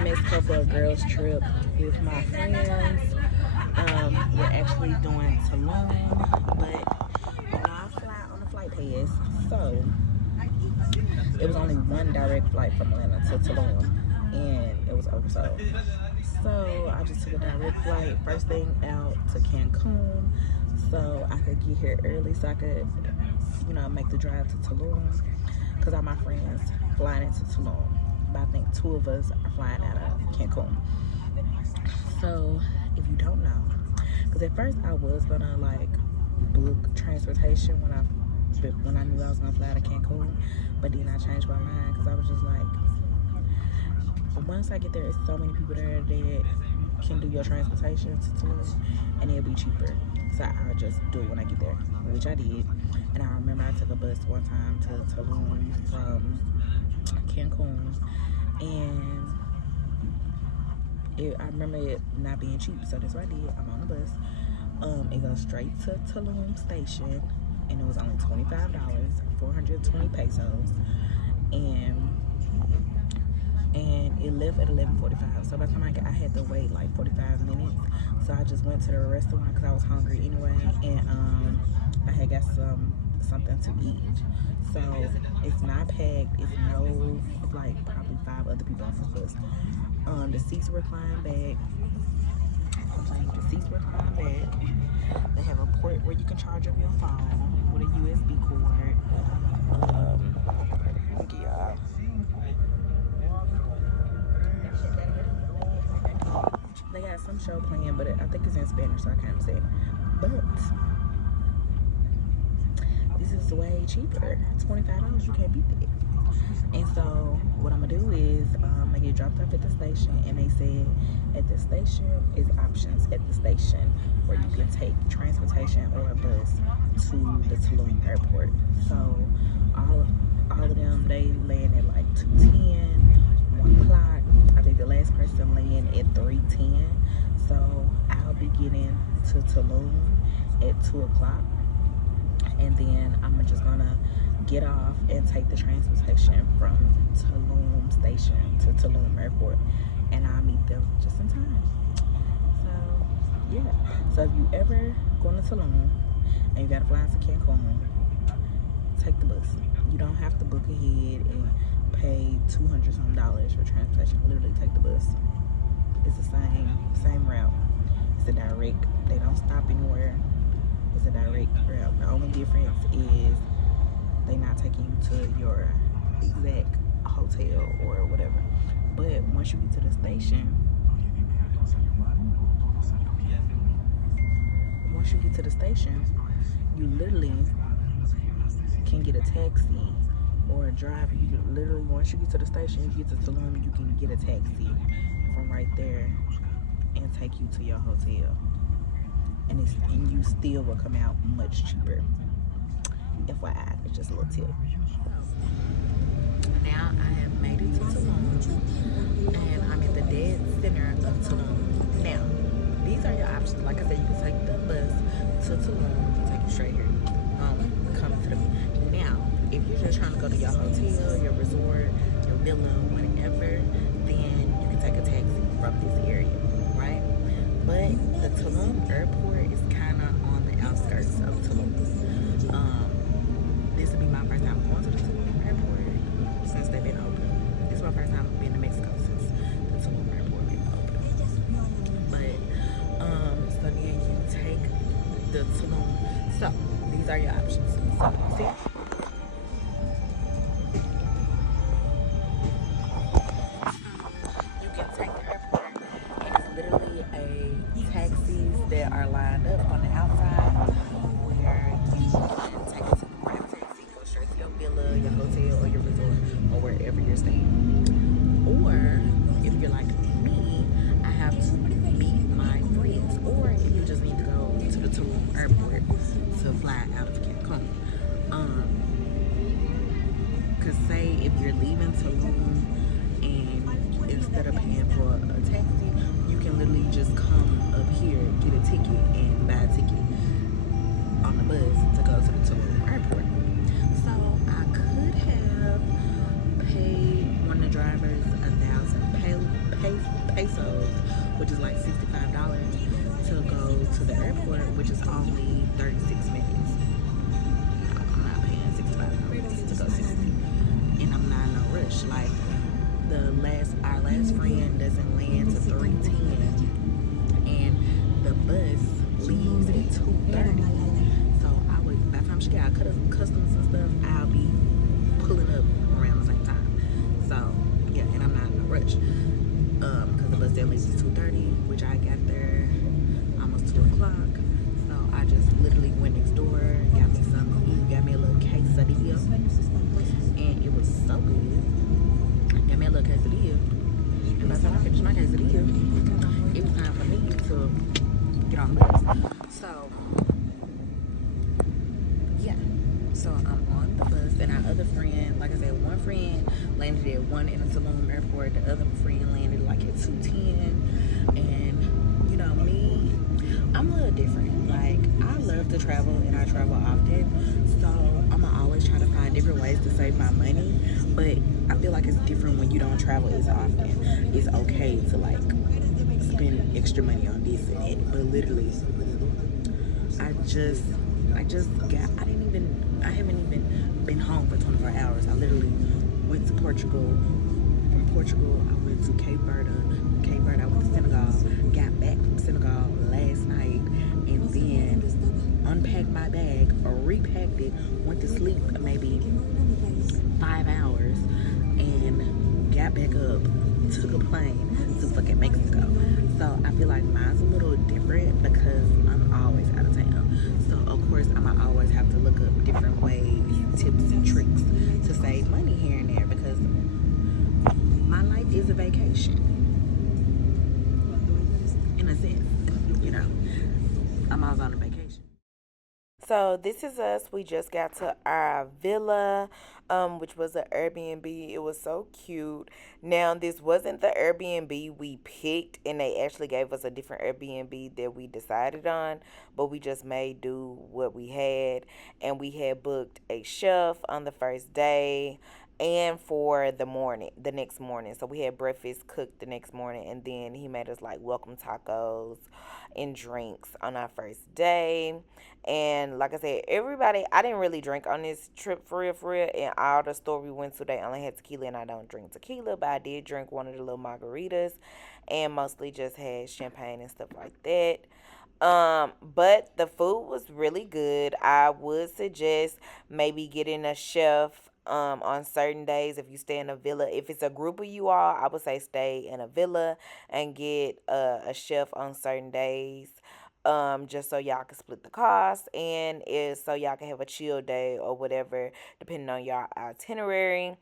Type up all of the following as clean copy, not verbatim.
in Mexico for a girls trip with my friends. We're actually doing Tulum, but I fly on a flight pass, so it was only one direct flight from Atlanta to Tulum, and it was oversold. So I just took a direct flight, first thing out to Cancun, so I could get here early, so I could, make the drive to Tulum, because all my friends flying into Tulum, but I think two of us are flying out of Cancun. So if you don't know, because at first I was gonna book transportation when I knew I was gonna fly to Cancun, but then I changed my mind because I was just like, once I get there, it's so many people there that can do your transportation to Tulum, and it'll be cheaper. So I'll just do it when I get there, which I did. And I remember I took a bus one time to Tulum from Cancun, and I remember it not being cheap, so that's what I did. I'm on the bus. It goes straight to Tulum Station, and it was only $25, 420 pesos, and it left at 11:45. So by the time I had to wait like 45 minutes. So I just went to the restaurant because I was hungry anyway, and I had got something to eat. So it's not packed. It's like probably 5 other people on this bus. The seats recline back. They have a port where you can charge up your phone with a USB cord. Yeah. They got some show playing, but I think it's in Spanish, so I can't say it. But this is way cheaper. $25, you can't beat that. And so what I'm gonna do is I get dropped off at the station, and they said at the station is options at the station where you can take transportation or a bus to the Tulum airport. So all of them, they land at like 2:10, 1 o'clock. I think the last person land at 3:10. So I'll be getting to Tulum at 2 o'clock, and then I'm just gonna get off and take the transportation from Tulum Station to Tulum Airport, and I'll meet them just in time. So yeah, so if you ever going to Tulum and you gotta fly into Cancun, take the bus. You don't have to book ahead and pay $200 some for transportation. Literally take the bus. It's the same route. It's a direct. They don't stop anywhere. It's a direct route. The only difference is they not taking you to your exact hotel or whatever. But once you get to the station, you literally can get a taxi or a driver. You can literally, once you get to the station, you get to Tulum, you can get a taxi from right there and take you to your hotel. And you still will come out much cheaper. FYI, it's just a little tip. Now I have made it to Tulum, and I'm in the dead center of Tulum. Now, these are your options. Like I said, you can take the bus to Tulum, take you straight here, come to the. Now, if you're just trying to go to your hotel, your resort, your villa, whatever, then you can take a taxi from this area, right? But the Tulum airport is kind of on the outskirts of Tulum. This will be my first time going to the Tulum airport since they've been open. This is my first time being to Mexico since the Tulum airport been open. But so then you take the Tulum. So these are your options. So see. Taxis that are lined up on the outside where you can take it to the private taxi, go straight to your villa, your hotel, or your resort, or wherever you're staying. Or if you're like me, I have to meet my friends, or if you just need to go to the Tulum airport to fly out of Cancun. Cause say if you're leaving Tulum and instead of paying for a taxi, you can literally just come up here, get a ticket, and buy a ticket on the bus to go to the Tulum airport. So I could have paid one of the drivers 1,000 pesos pesos, which is like $65, to go to the airport, which is only 36 minutes. No, I'm not paying $65 to go 60, and I'm not in no rush. Like our last friend doesn't land to 3:10, and the bus leaves at 2:30. So I would, by the time she got customs and stuff, I'll be pulling up around the same time. So yeah, and I'm not in a rush. Because the bus there leaves at 2:30, which I got there almost 2 o'clock. So I just literally went next door, got me something to eat, got me a little quesadilla, and it was so good. Got me a little quesadilla, and by the time I finished my quesadilla, it was time for me to get on the bus. So yeah, so I'm on the bus, and our other friend, like I said, one friend landed at 1 in the Tulum airport, the other friend landed like at 2:10, and you know me, I'm a little different. Like, I love to travel, and I travel often, so I'm gonna always try to find different ways to save my money, but I feel like it's different when you don't travel as often. It's okay to like spend extra money on this and that, but literally I just I haven't even been home for 24 hours. I literally went to Portugal. From Portugal, I went to Cape Verde. From Cape Verde, I went to Senegal. Got back from Senegal last night, and then unpacked my bag, or repacked it, went to sleep maybe 5 hours, and got back up, took a plane to fucking Mexico. So I feel like mine's a little different because I'm always out of town. So of course I'ma always have to look up different ways, tips and tricks to save money here and there, because my life is a vacation in a sense. You know, I'm always on a vacation. So this is us. We just got to our villa, which was an Airbnb. It was so cute. Now, this wasn't the Airbnb we picked, and they actually gave us a different Airbnb that we decided on, but we just made do what we had, and we had booked a chef on the first day and for the next morning. So we had breakfast cooked the next morning, and then he made us like welcome tacos and drinks on our first day. And like I said, everybody, I didn't really drink on this trip for real, for real. And all the store we went to, they only had tequila, and I don't drink tequila, but I did drink one of the little margaritas, and mostly just had champagne and stuff like that. But the food was really good. I would suggest maybe getting a chef on certain days if you stay in a villa. If it's a group of you all, I would say stay in a villa and get a chef on certain days. Just so y'all can split the cost, and is so y'all can have a chill day or whatever, depending on y'all itinerary.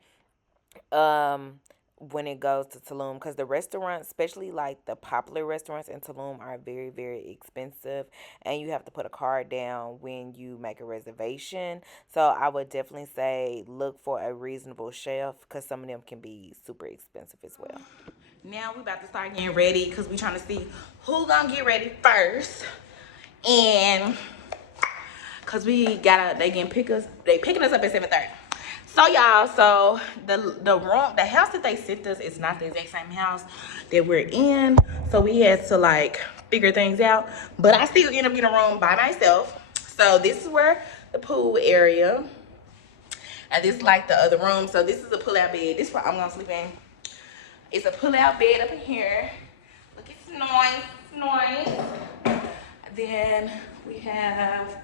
Um, when it goes to Tulum, because the restaurants, especially like the popular restaurants in Tulum, are very, very expensive, and you have to put a card down when you make a reservation. So I would definitely say look for a reasonable chef, because some of them can be super expensive as well. Now we about to start getting ready, because we trying to see who gonna get ready first, and because they picking us up at 7:30. So y'all, so the house that they sent us is not the exact same house that we're in. So we had to like figure things out. But I still end up getting a room by myself. So this is where the pool area. And this is like the other room. So this is a pull-out bed. This is what I'm gonna sleep in. It's a pull-out bed up in here. Look, it's nice, nice. Then we have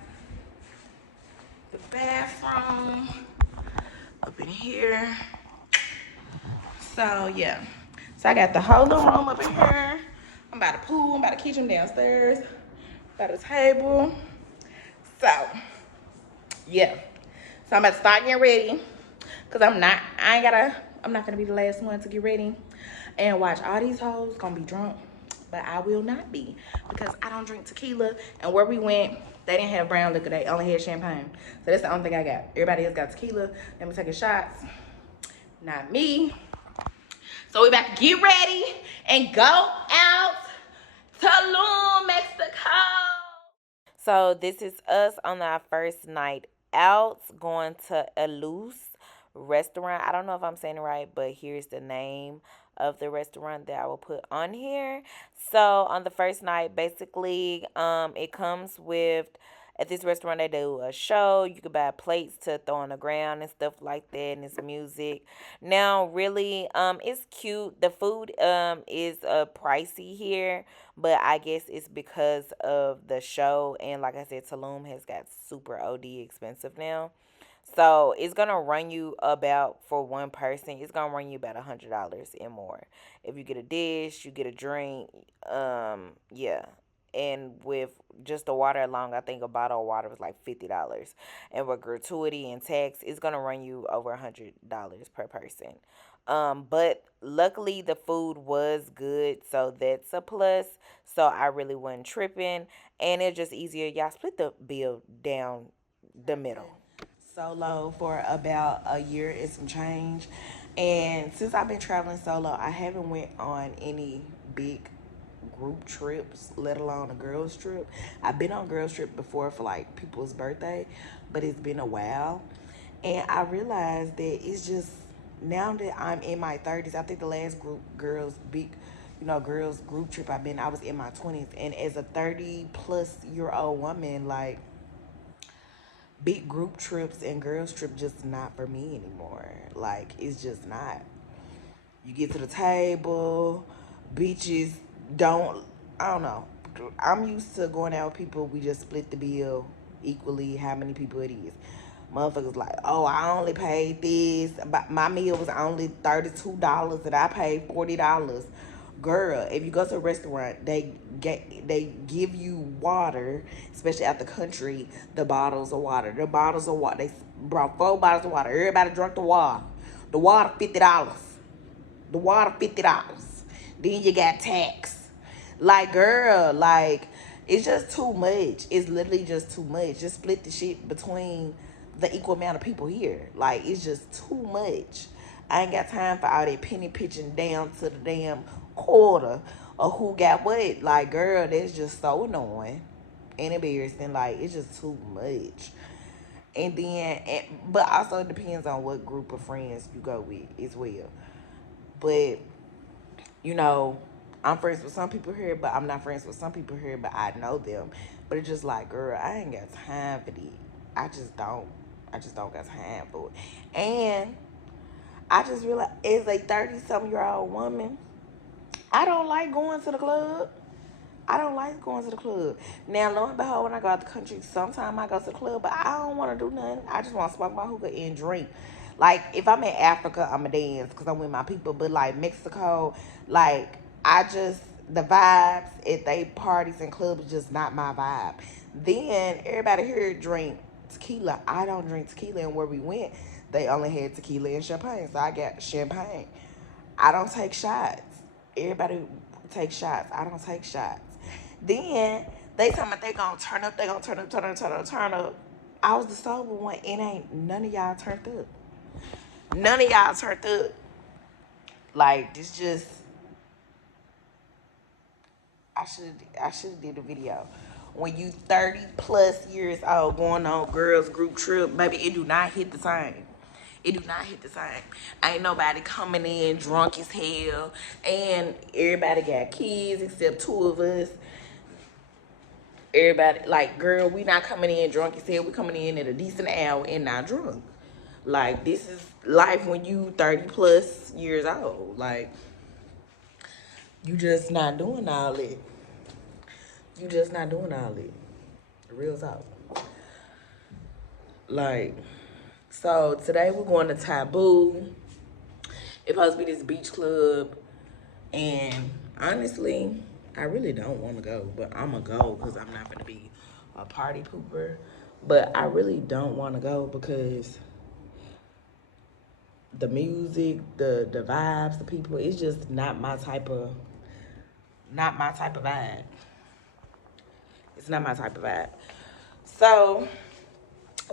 the bathroom up in here. So yeah, so I got the whole little room up in here. I'm by the pool, I'm by the kitchen downstairs, by the table. So yeah, so I'm about to start getting ready, because I'm not gonna be the last one to get ready and watch all these hoes gonna be drunk, but I will not be, because I don't drink tequila, and where we went, they didn't have brown liquor, they only had champagne. So that's the only thing I got. Everybody else got tequila. Let me taking shots. Not me. So we about to get ready and go out to Tulum, Mexico. So this is us on our first night out, going to a loose restaurant. I don't know if I'm saying it right, but here's the name. of the restaurant that I will put on here. So on the first night, basically, it comes with, at this restaurant they do a show. You can buy plates to throw on the ground and stuff like that, and it's music. Now, really, it's cute. The food is pricey here, but I guess it's because of the show, and like I said, Tulum has got super OD expensive now. So it's gonna run you about, for one person, it's gonna run you about $100 and more. If you get a dish, you get a drink, yeah. And with just the water alone, I think a bottle of water was like $50. And with gratuity and tax, it's gonna run you over $100 per person. But luckily the food was good, so that's a plus. So I really wasn't tripping, and it's just easier. Y'all split the bill down the middle. Solo for about a year and some change, and since I've been traveling solo, I haven't went on any big group trips, let alone a girls trip. I've been on girls trip before for like people's birthday, but it's been a while, and I realized that it's just, now that I'm in my 30s, I think the last group girls big, girls group trip I was in my 20s, and as a 30-plus-year-old woman, like, big group trips and girls trip just not for me anymore. Like, it's just not. You get to the table, beaches don't, I don't know. I'm used to going out with people, we just split the bill equally, how many people it is. Motherfuckers like, oh, I only paid this, but my meal was only $32 and I paid $40. Girl, if you go to a restaurant, they give you water, especially out the country. The bottles of water, they brought 4 bottles of water. Everybody drank the water. The water $50. The water $50. Then you got tax. Like, girl, like, it's just too much. It's literally just too much. Just split the shit between the equal amount of people here. Like, it's just too much. I ain't got time for all that penny pitching down to the damn quarter of who got what. Like, girl, that's just so annoying and embarrassing. Like, it's just too much. And then, but also it depends on what group of friends you go with as well. But, you know, I'm friends with some people here, but I'm not friends with some people here, but I know them. But it's just like, girl, I ain't got time for this. I just don't. I just don't got time for it. And I just realized, as a 30-something-year-old woman, I don't like going to the club. I don't like going to the club. Now, lo and behold, when I go out the country, sometimes I go to the club, but I don't want to do nothing. I just want to smoke my hookah and drink. Like, if I'm in Africa, I'm going to dance because I'm with my people. But, like, Mexico, like, the vibes at they parties and clubs is just not my vibe. Then, everybody here drink tequila. I don't drink tequila, and where we went, they only had tequila and champagne. So, I got champagne. I don't take shots. Everybody takes shots. I don't take shots. Then they tell me they gonna turn up, they gonna turn up. I was the sober one, and ain't none of y'all turned up. None of y'all turned up. Like, this just, I should did a video. When you 30-plus years old going on girls group trip, baby, it do not hit the same. It do not hit the same. Ain't nobody coming in drunk as hell, and everybody got kids except 2 of us. Everybody, like, girl, we not coming in drunk as hell. We coming in at a decent hour and not drunk. Like, this is life when you 30-plus years old. Like, you just not doing all that. You just not doing all that. Real talk. Like, so today we're going to Taboo. It's supposed to be this beach club. And honestly, I really don't want to go, but I'm going to go because I'm not going to be a party pooper. But I really don't want to go because the music, the vibes, the people, it's just not my type of vibe. It's not my type of vibe. So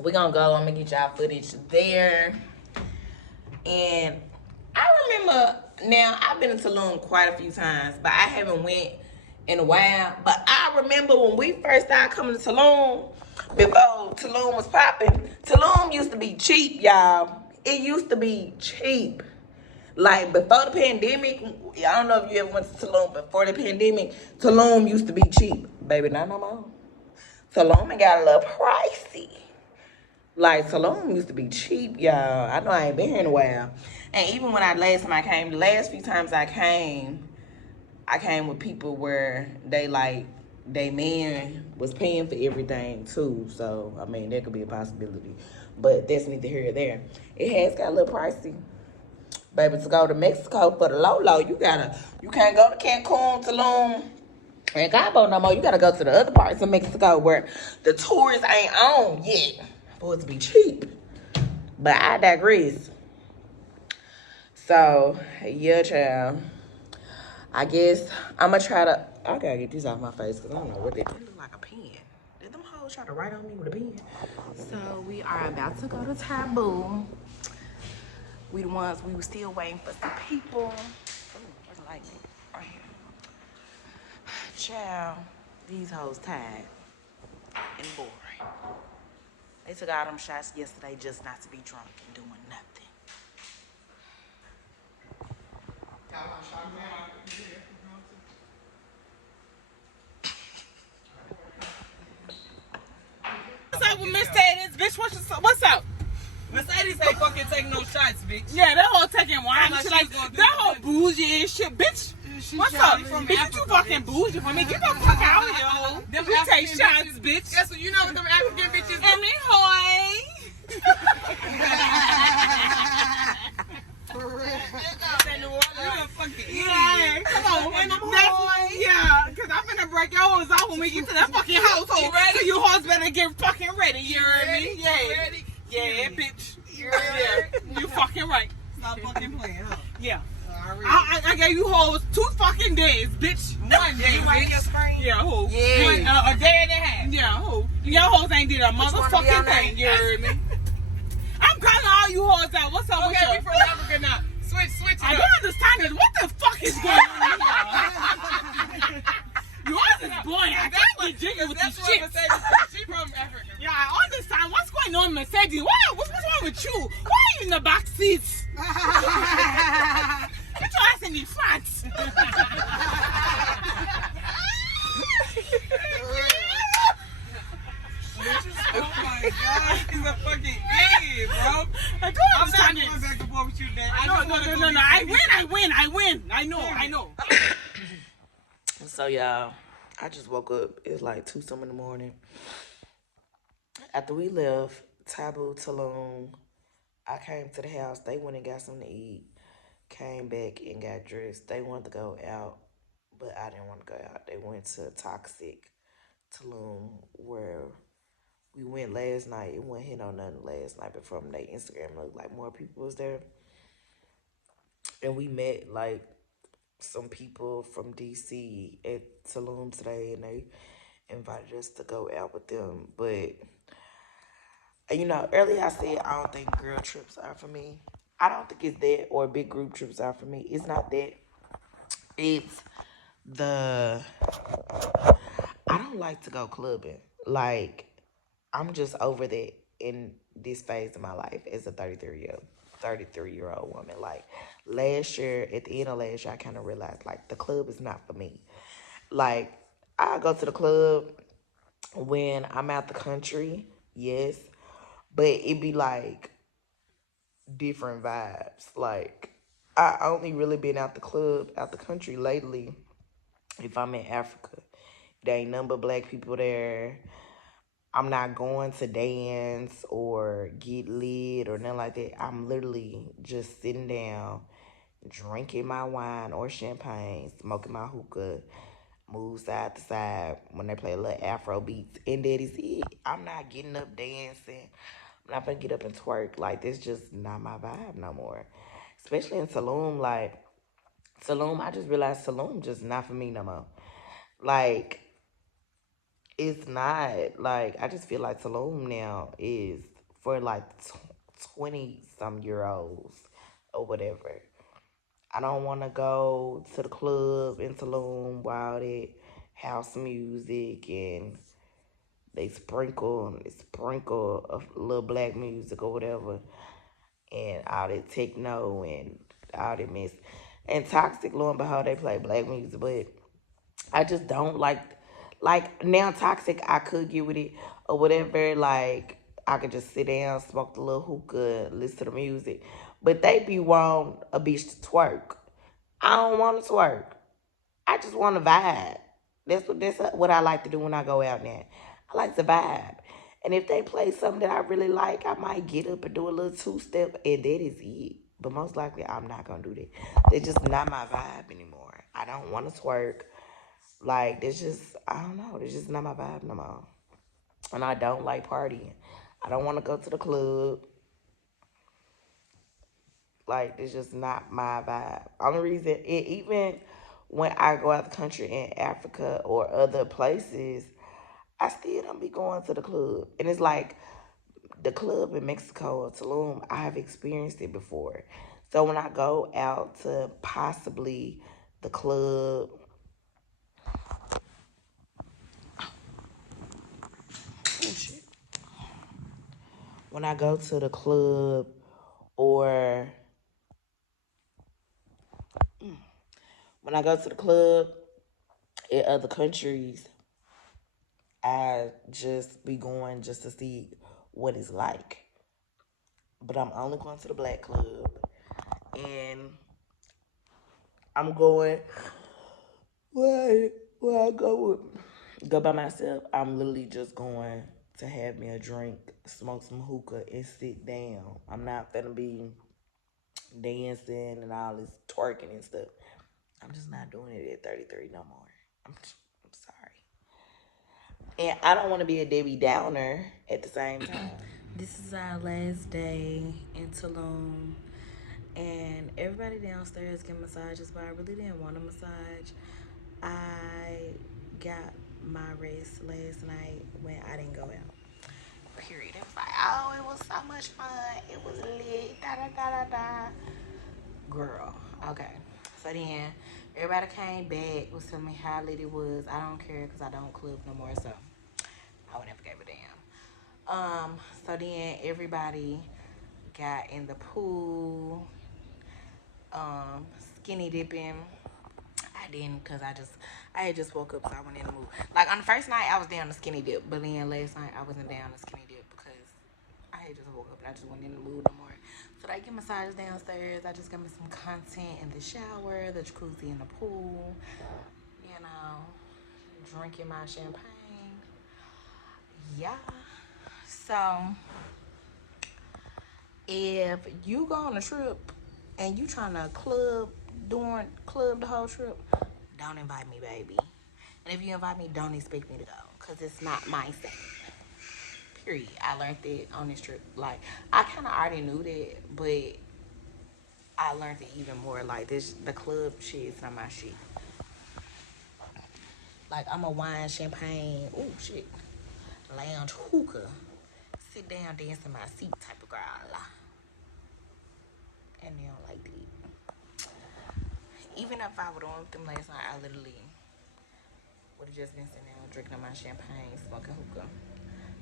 we're gonna go. I'm gonna get y'all footage there. And I remember, now I've been to Tulum quite a few times, but I haven't went in a while. But I remember when we first started coming to Tulum, before Tulum was popping, Tulum used to be cheap, y'all. It used to be cheap. Like before the pandemic, I don't know if you ever went to Tulum. Before the pandemic, Tulum used to be cheap, baby. Not no more. Tulum got a little pricey. Like Tulum used to be cheap, y'all. I know I ain't been here in a while. And even when I last time I came, the last few times I came with people where they like they man was paying for everything too. So I mean that could be a possibility. But that's neither here or there. It has got a little pricey. Baby, to go to Mexico for the low, you can't go to Cancun, Tulum, and Cabo no more. You gotta go to the other parts of Mexico where the tourists ain't on yet for it to be cheap. But I digress. So, yeah, child. I guess I'm gonna try to. I gotta get these off my face because I don't know what they look like a pen. Did them hoes try to write on me with a pen? So we are about to go to Taboo. We the ones we were still waiting for some people. Ooh, where's the light? Right here. Child, these hoes tired and boring. They took all them shots yesterday just not to be drunk and doing nothing. What's up with Mercedes, bitch? What's up? Mercedes ain't fucking taking no shots, bitch. Yeah, that whole taking wine. Shit like that whole bougie ass shit, bitch. What's up? Bitch, you fucking bougie for me. Get the fuck out of here, ho. Them we take shots, bitch. Yeah, so you know what them African bitches do? And me, hoy. For real. Yeah, come on. And I'm yeah, because I'm finna break your hoes off when we get to that fucking household. So you hoes better get fucking ready, you heard me? Yeah. Ready? Yeah, bitch. Yeah, you fucking right. Stop fucking playing, huh? Yeah. I gave you hoes 2 fucking days, bitch. 1 day, bitch. Yeah, who? Yeah. A day and a half. Yeah, who? Your hoes ain't did a motherfucking thing, you heard me? I'm calling all you hoes out. What's up with you? Okay, we from Africa now. Switch it I don't understand this. What the fuck is going on here? Yours is boring. I can't get jiggy with this shit. She from Africa. Yeah, I understand. What's going on, Mercedes? What's wrong with you? Why are you in the back seats? Put your ass in the front. Oh my god, he's a fucking idiot, bro. I'm not going back and forth with you, Dad. No. I win. I know. So y'all, I just woke up. It's like 2 something in the morning. After we left Taboo Tulum, I came to the house. They went and got something to eat. Came back and got dressed. They wanted to go out, but I didn't want to go out. They went to Toxic Tulum, where we went last night. It wasn't hit on nothing last night, but from their Instagram, looked like more people was there. And we met like some people from DC at Tulum today, and they invited us to go out with them. But earlier I said I don't think girl trips are for me. I don't think it's that or big group trips are for me. It's not that. It's the I don't like to go clubbing. Like I'm just over that in this phase of my life as a 33-year-old woman. Like last year, at the end of last year, I kind of realized like the club is not for me. Like I go to the club when I'm out the country, yes, but it be like different vibes. Like I only really been out the club, out the country lately if I'm in Africa. There ain't none but black people there. I'm not going to dance or get lit or nothing like that. I'm literally just sitting down, drinking my wine or champagne, smoking my hookah, move side to side when they play a little Afro beats, and that is it. I'm not getting up dancing. I'm not gonna get up and twerk. Like, that's just not my vibe no more. Especially in Tulum, like, Tulum, I just realized Tulum just not for me no more. Like, it's not. Like, I just feel like Tulum now is for, like, 20-some-year-olds or whatever. I don't want to go to the club in Tulum while they house music and they sprinkle a little black music or whatever and all that techno and all that mess. And Toxic, lo and behold, they play black music, but I just don't like now Toxic. I could get with it or whatever. Like I could just sit down, smoke the little hookah, listen to the music. But they be want a bitch to twerk. I don't want to twerk. I just want to vibe. That's what I like to do when I go out now. I like to vibe. And if they play something that I really like, I might get up and do a little two step, and that is it. But most likely, I'm not gonna do that. That's just not my vibe anymore. I don't want to twerk. Like, that's just, I don't know. That's just not my vibe no more. And I don't like partying. I don't want to go to the club. Like, it's just not my vibe. Only reason, even when I go out the country in Africa or other places, I still don't be going to the club. And it's like the club in Mexico or Tulum, I have experienced it before. So when I go out to possibly the club, oh shit. When I go to the club or when I go to the club in other countries, I just be going just to see what it's like. But I'm only going to the black club. And I'm going where, where I go by myself. I'm literally just going to have me a drink, smoke some hookah, and sit down. I'm not gonna be dancing and all this twerking and stuff. I'm just not doing it at 33 no more. I'm sorry. And I don't want to be a Debbie Downer at the same time. This is our last day in Tulum, and everybody downstairs get massages, but I really didn't want a massage. I got my rest last night when I didn't go out. Period. It was like, oh, it was so much fun. It was lit. Da da da da da. Girl, okay. So then everybody came back, was telling me how lit it was. I don't care because I don't club no more, so I would never give a damn. So then everybody got in the pool, um, skinny dipping. I didn't because I had just woke up, so I went in the mood. Like on the first night, I was down to skinny dip, but then last night I wasn't down to skinny dip because I had just woke up and I just wasn't in the mood no more. So I get massages downstairs. I just got me some content in the shower, the jacuzzi in the pool, you know, drinking my champagne. Yeah. So if you go on a trip and you trying to club the whole trip, don't invite me, baby. And if you invite me, don't expect me to go, cause it's not my thing. Period. I learned that on this trip. Like I kind of already knew that, but I learned it even more. Like this, the club shit is not my shit. Like I'm a wine, champagne, oh shit, lounge hookah, sit down, dance in my seat type of girl. And they don't like that. Even if I would have with them last night, I literally would have just been sitting there drinking my champagne, smoking hookah.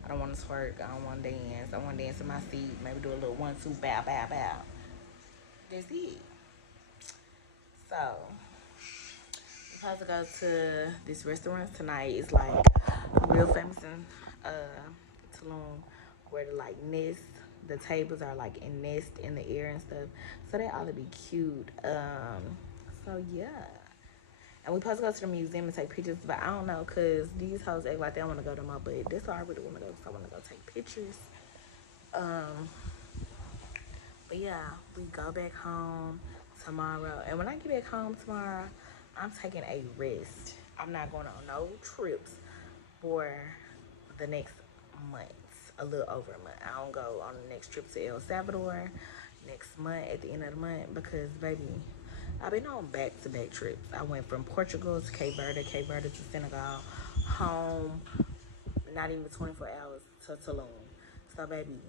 I don't want to twerk. I don't want to dance. I want to dance in my seat. Maybe do a little 1, 2, bow, bow, bow. That's it. So, we're supposed to go to this restaurant tonight. It's like real famous in Tulum, where the like nest, the tables are like in nest in the air and stuff. So they ought to be cute. So yeah. And we supposed to go to the museum and take pictures, but I don't know, cause these hoes act like they don't want to go to my, but this why I really want to go, cause I want to go take pictures. But yeah, we go back home tomorrow, and when I get back home tomorrow, I'm taking a rest. I'm not going on no trips for the next month, a little over a month. I don't go on the next trip to El Salvador next month at the end of the month because, baby, I've been on back-to-back trips. I went from Portugal to Cape Verde to Senegal, home, not even 24 hours to Tulum. So, baby,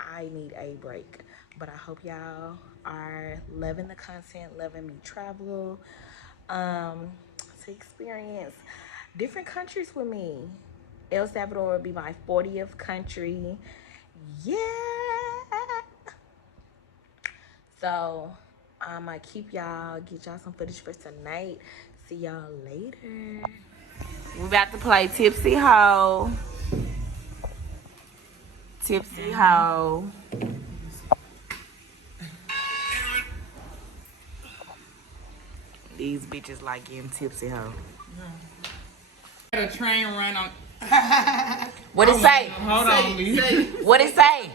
I need a break. But I hope y'all are loving the content, loving me travel, to experience different countries with me. El Salvador will be my 40th country. Yeah. So I keep y'all, get y'all some footage for tonight. See y'all later. We about to play Tipsy Ho. Tipsy Ho. These bitches like getting tipsy ho. Had a train run on. What it say? Hold on, Lee. What it say?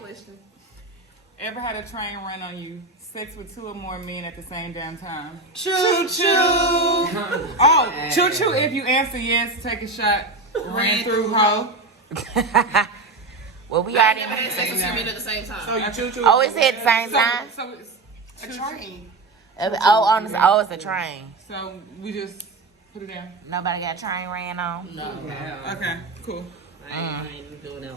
Ever had a train run on you? Sex with 2 or more men at the same damn time. Choo choo. Oh, choo choo. If you answer yes, take a shot. Ran through hoe. Well, we I already. never had sex with 2 men at the same time. So you choo choo. Oh, it's at the same time. So it's A train. Oh, it's a train. So we just put it down. Nobody got a train ran on. No. Okay, cool. I ain't even doing that.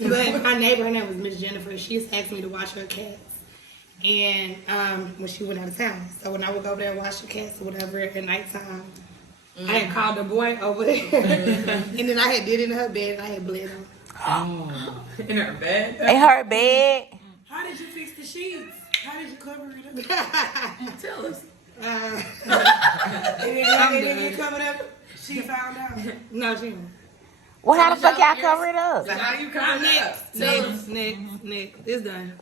But my neighbor, her name was Miss Jennifer. She used to ask me to watch her cats. And when she went out of town. So when I would go over there and watch the cats or whatever at nighttime, I had called the boy over there. And then I had did it in her bed and I had bled on. In her bed? In her bed. How did you fix the sheets? How did you cover it up? Tell us. It didn't get covered up. She found out. No, she didn't. Well, how the fuck y'all cover it up? How you cover it up? Next. It's done.